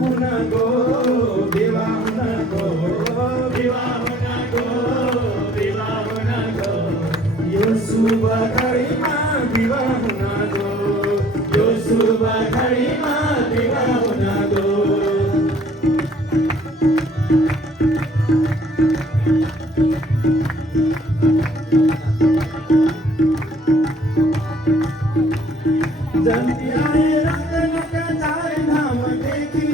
हुनको विवाह हुनको विवाह हुनको विवाह हुनको यो शुभ घडीमा विवाह हुनको यो शुभ घडीमा विवाह हुनको जन्ती आए रंगनका चार धाम देखी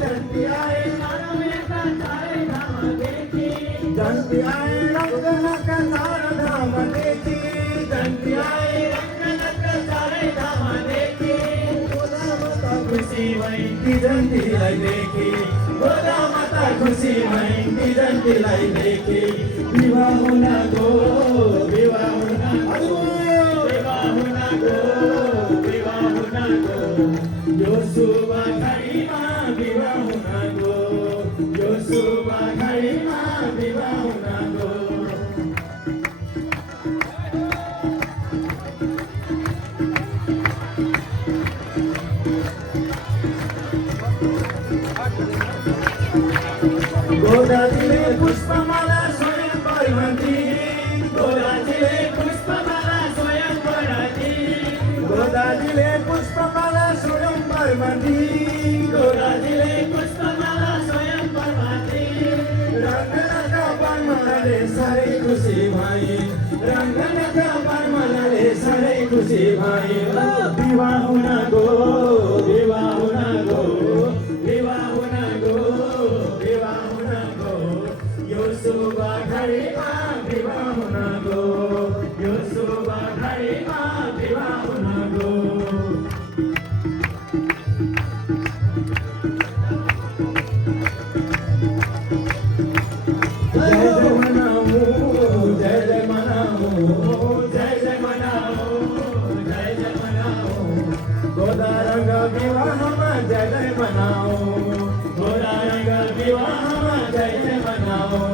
जन्ती आए रंगनका चार धाम देखी जन्ती आए रंगनका चार धाम देखी जन्ती आए रंगनका चार धाम देखी बोला माता खुसी भइन्ती जन्तीलाई देखी बोला माता खुसी भइन्ती जन्तीलाई देखी विवाह हुनको विवाह हुनको विवाह हुनको यो शुभ घडीमा विवाह हुनको यो शुभ घडीमा विवाह हुनको गोदाजीले पुष्पमाला स्वयं परिमन्ती गोदाजीले पुष्पमाला स्वयं परिमन्ती गोदाजीले पुष्पमाला स्वयं परिमन्ती गोदाजीले पुष्पमाला स्वयं परिमन्ती रंगनका परमलाले साह्रै खुसी भइन् रंगनका परमलाले साह्रै खुसी भइन् विवाह हुनको विवाह हुनको विवाह हुनको विवाह हुनको यो शुभ घडीमा विवाह हुनको यो शुभ घडीमा विवाह हुनको जय जय मनाऊ जय जय मनाऊ जय जय मनाऊ जय जय मनाऊ गोदा रंग विवाहमा जय जय मनाऊ गोदा रंग विवाहमा जय जय मनाऊ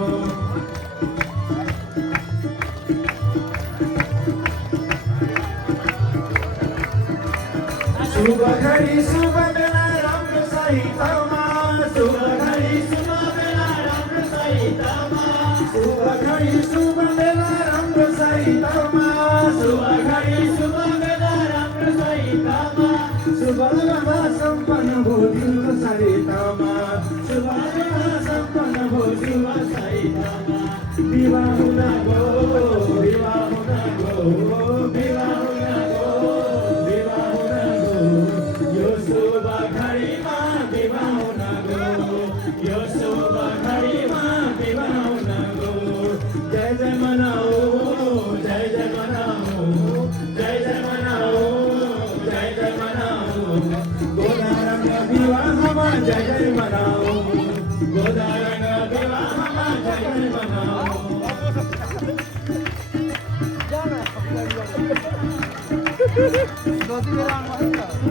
शुभ घडी शुभ बेला राम्रो सहितमा शुभ घडी शुभ बेला राम्रो सहितमा शुभ घडी शुभ बेला राम्रो सहितमा शुभ घडी शुभ बेला राम्रो सहितमा शुभ विवाह सम्पन्न भयो दिनको सहितमा शुभ विवाह सम्पन्न भयो दिनको सहितमा विवाह हुनको विवाह हुनको विवाह हुनको विवाह हुनको यो शुभ घडीमा विवाह हुनको यो शुभ घडीमा विवाह हुनको जय जय मनाऊ जय जय मनाऊ जय जय मनाऊ जय जय मनाऊ गोदा रंग विवाहमा जय जय मनाऊ गोदा रंग विवाहमा जय जय मनाऊ Dodi belang